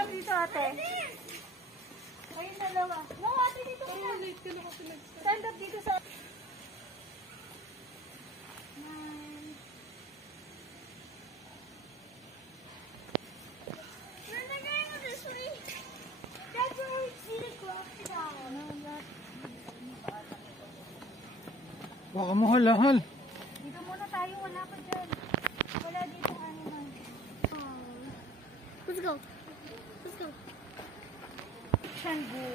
up dito, ate. Kayo dalawa. No, ate, dito ka na. Stand up dito sa... Baka mahal-hal. Dito muna tayo, wala pa dyan. Wala dito animal. Let's go. Let's go. Shangu.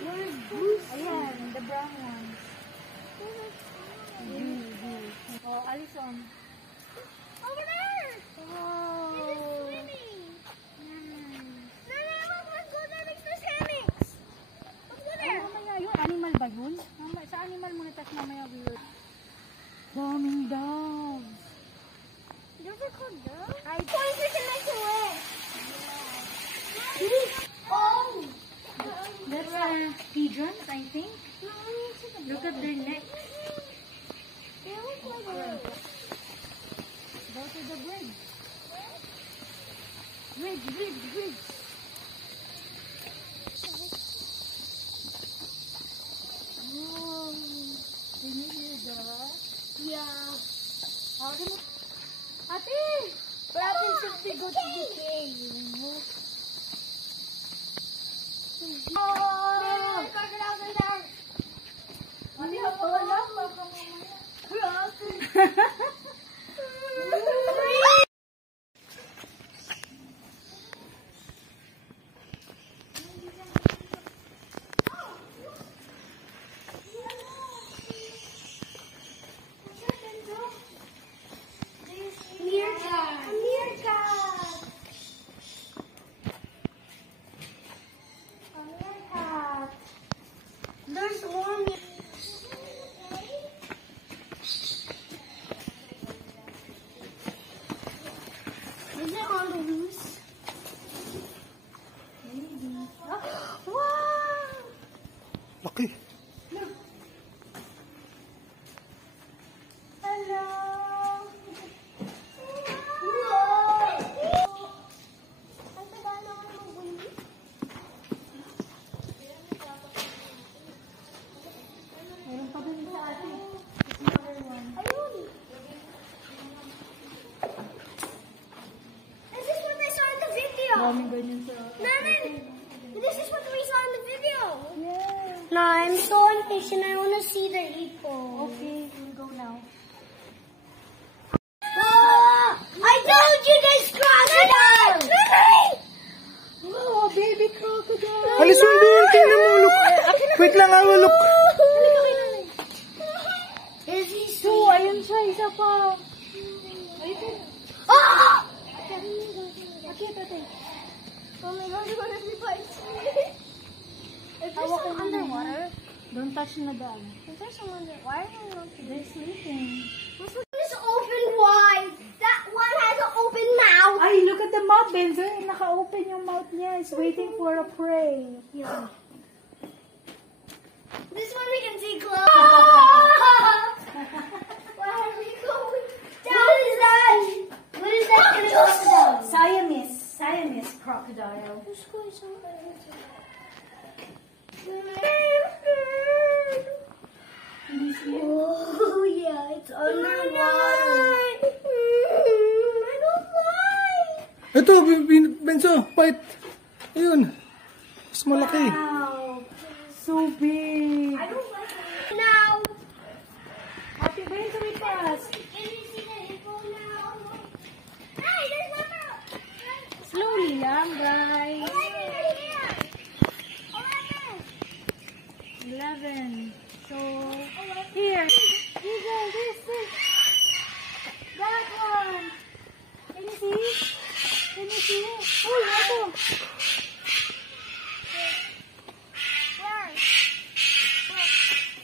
Where's Goose? Ayan, the brown ones. Oh, Alison. Over there. Oh. It is swimming. Nana, let's go there next to hammocks. Let's go there. Mamaya yun, animal ba yun? Sa animal muna, tas mamaya weird. Daming dogs. Those are called dogs? Pointers in my toilet. Oh. That's pigeons, I think. Look at their neck. They look like birds. Go to the bridge. Bridge. Oh, can you hear that? Yeah. Ate! What happens if they go to the cave? Oh! Crocodiles are down. Ano yung wala? There's one. Is it on the loose? Maybe. Wow! Laki. Hello. Ang taga naman ng buli. Meron pa dun sa atin. It's another one. Ayun. This is what I saw in the video. Daming ganyan sa... Naman, this is what we saw in the video. Yeah. No, I'm so impatient. I want to see the eagle. Okay, we'll go now. I told you this crocodile! Oh, baby crocodile! Alis mo doon. Tingnan mo. Look. Wait lang. Look. Is he So, ayun siya. Isa pa. Ayun. Ah! Bakit, ate? Oh my god, what if he bites me? Is there Hawak some ka na. underwater? Don't touch na daan. Is there some under? Why are they not They're sleeping. This one is open wide. That one has an open mouth. Ay, look at the mouth, Benzo. Naka-open yung mouth niya. It's waiting for a prey. Yeah. This one we can see close. Why are we going down? What is that? What is that in a crocodile? Siamese crocodile. Let's go somewhere. Oh yeah, it's underwater. I don't like. Ito, Benzo. Fight. Ayun. Mas malaki. Wow. So big. I don't like it. Now. Ate Benzo, we pass. Can you see the hippo now? Hey, there's one more. Slowly lang, guys. 11. So, here. Eagle, this. That one. Can you see? Can you see? Oh, ito. Where?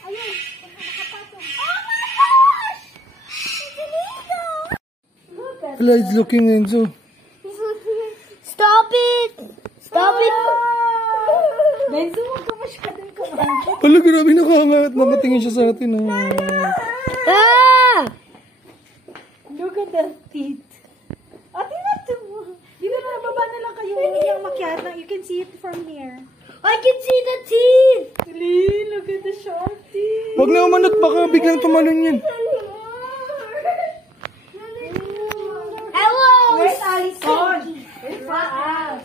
Ayun. Nakapatong. Oh my gosh! It's an eagle! Look at Hala, it's looking Enzo. Stop it! Stop it! Benzo, huwag ka masyadong kumain. Hala, grabe nakangat. Nakatingin siya sa atin. Ah! Look at the teeth. Ate, not to. Di ba nababa na lang kayo? Hindi lang look at it. You can see it from here. I can see the teeth. Lee, look at the sharp teeth. Wag na umanot, baka biglang tumalon yan. Hello. Where's Allison? Where's us?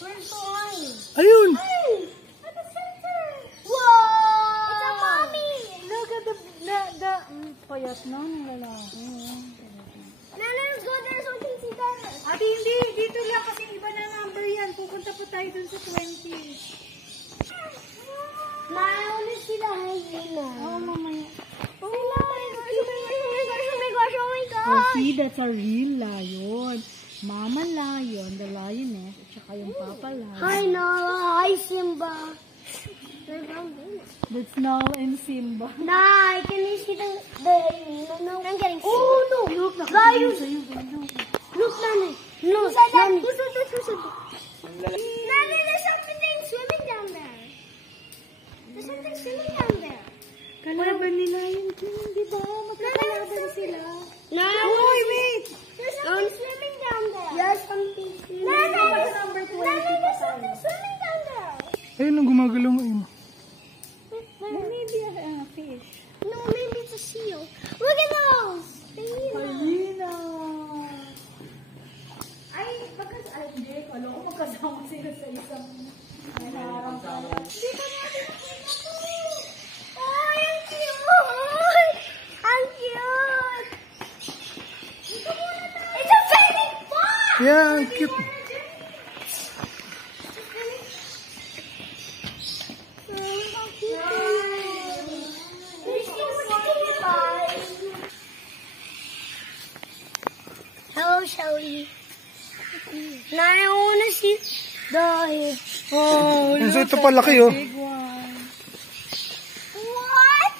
Where's the line? Ayun! At the center. Whoa! It's a mommy. Look at payat na ng lalaki. Let's go there so we can see that. Ate, hindi. Dito lang kasi iba na number yan. Pupunta po tayo dun sa 20. Ma, I want to see the hyena. Oh, mamaya. Oh my gosh, oh my gosh, oh my gosh, oh my gosh. Oh, see, that's a real lion. Mama lion, the lioness, at saka yung papa lion. Hi, Nala. Hi, Simba. That's Nala and Simba. Nah, can you see the no, I'm getting sick. Oh, no! Look, Lion. sa'yo. Look, Nani. No, Nani. Nani, there's something swimming down there. There's something swimming down there. Kalaban nila yun, di ba? Magkakalaban sila. No, Oy, wait! there's something swimming down there. There's something swimming Nani, down there. number 20 Nani, there's pa something swimming down there. Ayun, ang gumagalaw ngayon. Maybe a fish. No, maybe it's a seal. Look at those. Halina! Ay, hindi. Kala ko magkasama sila sa isang harang pala. Oh, ang cute! Ang cute! It's a fairy fox! Yeah, ang cute. Hello, Shelly. Now I want to see the Oh, Ang so ito palaki, oh. big one. what?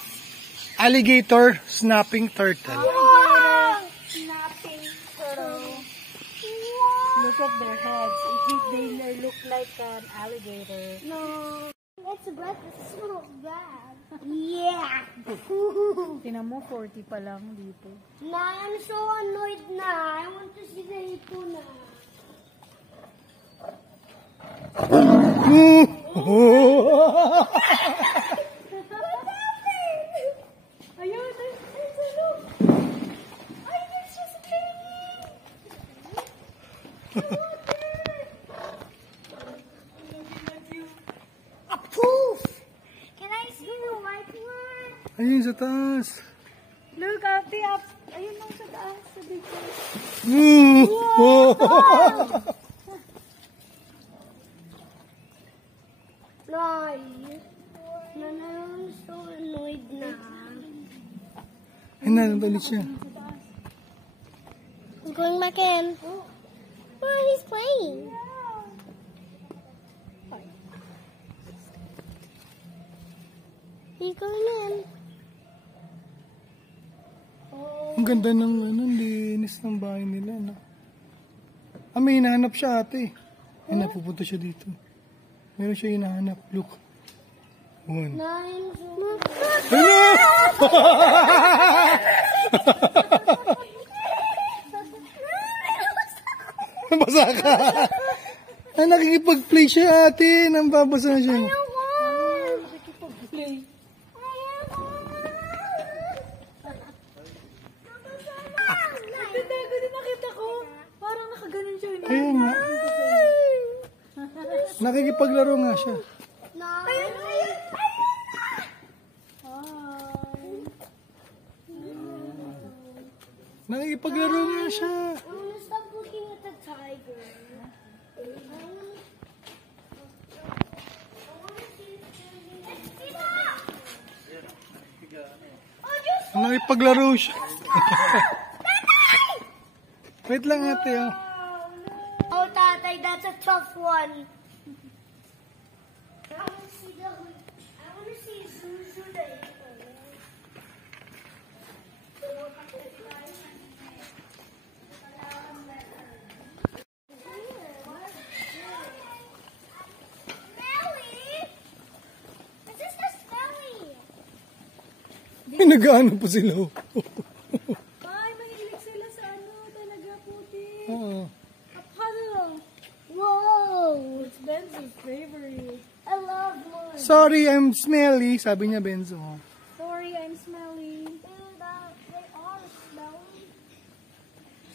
Alligator snapping turtle. Wow! Snapping turtle. What? Look at their heads. They look like an alligator. No. It's a breakfast. It smells bad. Yeah. Tinan mo, 40 pa lang dito. Now I'm so annoyed na. I want to see the hippo na. Ayun, there's a look. Ay, there's just a baby. A poof. Can I see the white one? Ayun, sa taas. Look, ate, up. Ayun lang sa taas, sa big fish. Nice. No, I'm so annoyed na. Ayun na, ulit siya. He's going back in. Oh, he's playing. He's going in. Ang ganda ng linis ng bahay nila, no? Ah, may hinahanap siya, ate. Ay, napupunta siya dito. Meron siya hinahanap. Look. One. Nine. Basa ka. Ah, nakikipag-play siya, ate. Nambabasa na siya. Play. Tatago din nakita ko. Parang nakaganon siya. Ayun nga. Nakikipaglaro nga siya. Nine. Nakikipaglaro nga siya. I want to stop looking at the tiger. Nakikipaglaro siya. Wait lang, ate. Oh. Oh, Tatay, that's a tough one. I want to see Zuzu the hippo. Smelly? This is the smelly. May nag-ano po sila. Oh. Huh? Sorry, I'm smelly, sabi niya Benzo. Sorry, I'm smelly. They are smelly.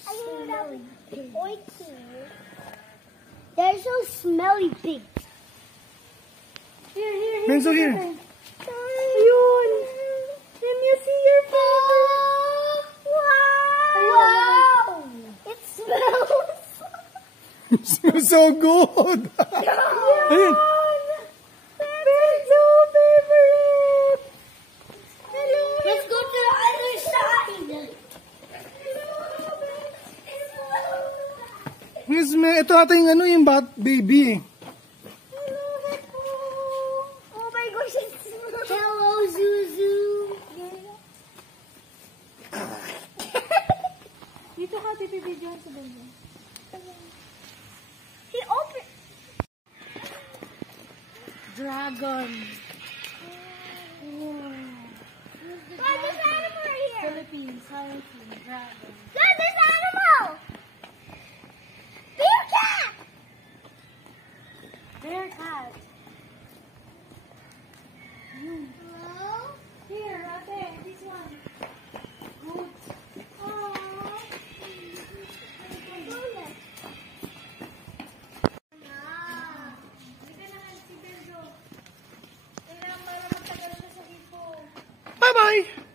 I hear that oiky. They're so smelly pigs. Here. Benzo, here. Ayun. Can you see your favorite? Wow! It smells. Smells so good. Ayun. Benzo, favorite. Hello. Let's go to the other side. Ito ata yung ano, yung baby eh. Oh my gosh, it smells. Hello, Zuzu. Dito ka, pipibidyohan sa Benzo. He opened. Dragon. Dad, there's an animal right here. Philippines, dragon. Dad, there's an animal. Bear cat. Bear cat. Hello? Here, ate, this one. Goat. Dito naman si Benzo. Kailangan para matagal siya sa hipo. Bye-bye.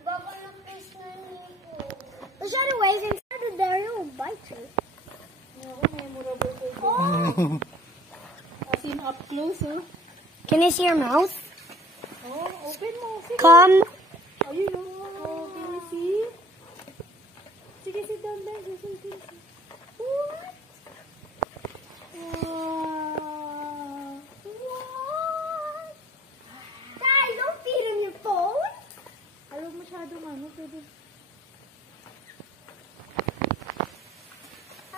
There's other ways inside of there. It will bite you. No, memorable ko ito. As in up close, oh. Can I see your mouth? Oh, open mo. Sige. Come. Ayun, oh. Can you see? Sige, sit down, Benzo. Sige. What? Wow. What? Dad, don't feed him your phone. Alam masyadong ano, pwede.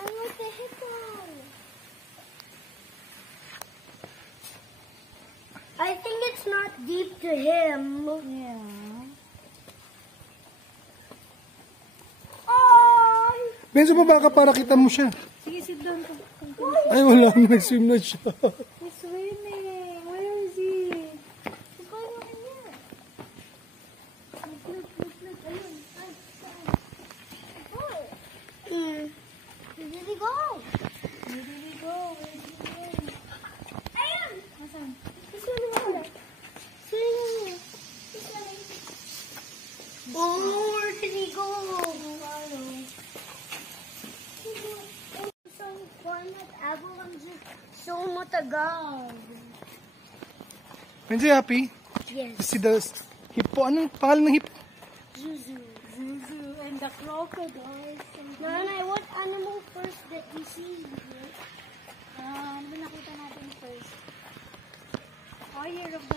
I want the hippo. I think it's not deep to him. Yeah. Oh! Benzo, baba ka para kita mo siya. Sige, sit down ka. Ay, wala. Nag-swim na siya. He's swimming. Where is he? He's going over here. Look. Ayun. Ay, saan? Oh. Where did he go? Where did he go? Where did he go? Ayun! Asan? He's swimming over there. Swimming. He's swimming. Oh, where did he go? So important avalanche so matagal. Benzo, happy? Yes. See the hippo. Anong pangalan ng hippo? Zuzu. Zuzu and the crocodiles. Nana, what animal first that you see? Ano ba nakita natin first? Oh, Year of the